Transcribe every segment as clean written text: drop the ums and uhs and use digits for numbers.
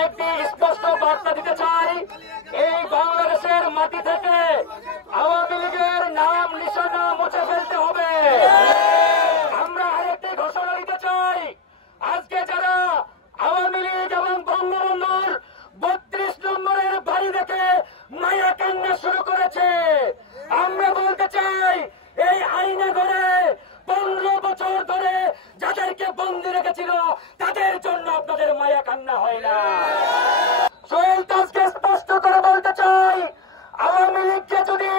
আরেকটি স্পষ্ট বার্তা দিতে চাই, এই বাংলাদেশের মাটি থেকে আওয়ামী লীগের নাম নিশানা মুছে ফেলতে হবে। আমরা আরেকটি ঘোষণা দিতে চাই, আজকে যারা আওয়ামী লীগ এবং বঙ্গবন্ধুর 32 নম্বরের বাড়ি দেখে মায়া কান্না শুরু করেছে, আমরা বলতে চাই এই আইনে ধরে 15 বছর ধরে যাদেরকে বন্দী রেখেছিল তাদের জন্য আপনাদের মায়া কান্না হয় না। সোহেল তাজকে স্পষ্ট করে বলতে চাই, আওয়ামী লীগকে যদি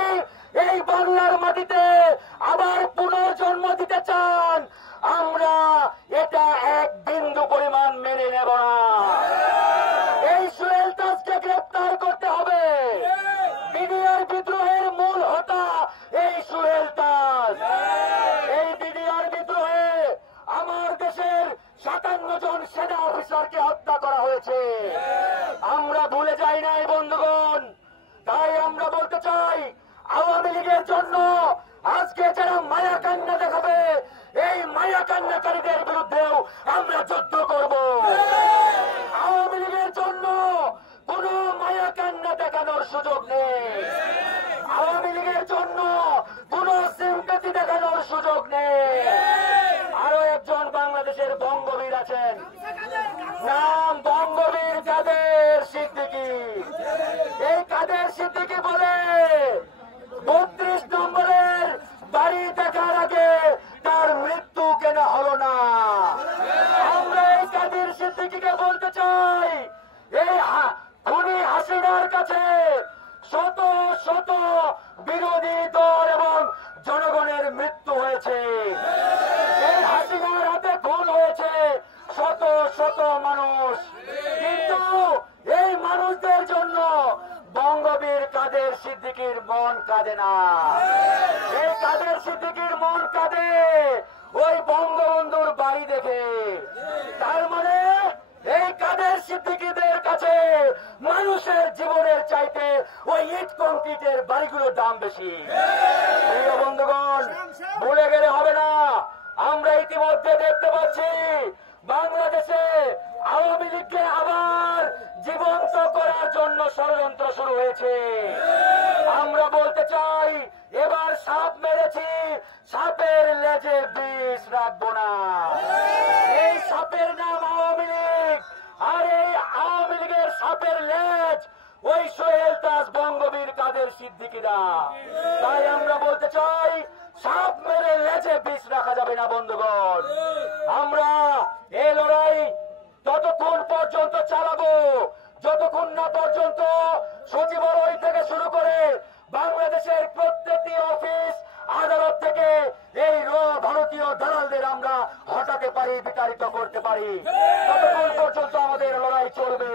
এই বাংলার মাটিতে আবার পুনর্জন্ম দিতে চান, আমরা এটা এক বিন্দু পরিমাণ মেনে নেব না। এই সোহেল তাজকে গ্রেপ্তার করতে হবে। বিডিআর বিদ্রোহের মূল হোতা এই সোহেল তাজ। এই বিডিআর বিদ্রোহে আমার দেশের 57 জন সেনা অফিসারকে হত্যা করা হয়েছে। আমরা ভুলে যাই নাই বন্ধুগণ। তাই আমরা বলতে চাই, আওয়ামী লীগের জন্য আজকে যারা মায়া কান্না দেখাবে, এই মায়া কান্নাকারীদের বিরুদ্ধেও আমরা যুদ্ধ করব। আওয়ামী লীগের জন্য কোন মায়া কান্না দেখানোর সুযোগ নেই। আওয়ামী লীগের জন্য কোন সিম্পাথি দেখানোর সুযোগ নেই। আরো একজন বাংলাদেশের বঙ্গবীর আছেন, নাম বঙ্গবীর কাদের সিদ্দিকী। এই কাদের সিদ্দিকী বলে 32 নম্বরের বাড়ি দেখার আগে তার মৃত্যু কেন হলো না। আমরা এই কাদের সিদ্দিকীকে বলতে চাই, এই খুনি হাসিনার কাছে শত শত বিরোধী দল এবং জনগণের মৃত্যু হয়েছে। এই হাসিনার হাতে খুন হয়েছে শত শত মানুষ, কিন্তু এই মানুষদের জন্য বঙ্গবীর কাদের সিদ্দিকীর মন কাঁদে না। এই কাদের সিদ্দিকীর মন কাঁদে ওই বঙ্গবন্ধুর বাড়ি দেখে। তার মানে এই কাদের সিদ্দিকীদের কাছে মানুষের জীবনের চাইতে ওই ইট কংক্রিটের বাড়িগুলোর দাম বেশি। প্রিয় বন্ধুগণ, ভুলে গেলে হবে না, আমরা ইতিমধ্যে দেখতে পাচ্ছি বাংলাদেশে আওয়ামী লীগকে আবার জীবন্ত করার জন্য ষড়যন্ত্র শুরু হয়েছে। আমরা বলতে চাই, এবার সাপ মেরেছি, সাপের লেজে বিষ রাখবো না। এই সাপের নাম আওয়ামী লীগ, আর এই আওয়ামী লীগের সাপের লেজ ওই সোহেল তাজ, বঙ্গবীর কাদের সিদ্দিকীরা। তাই আমরা বলতে চাই, সাপ মেরে লেজে বিষ রাখা যাবে না বন্ধুগণ। আমরা এই লড়াই ততক্ষণ পর্যন্ত চালাবো যতক্ষণ না পর্যন্ত সচিবালয় থেকে শুরু করে বাংলাদেশের প্রত্যেকটি অফিস আদালত থেকে এই ভারতীয় দালালদের আমরা হটাতে পারি, বিতাড়িত করতে পারি। ততক্ষণ পর্যন্ত আমাদের লড়াই চলবে।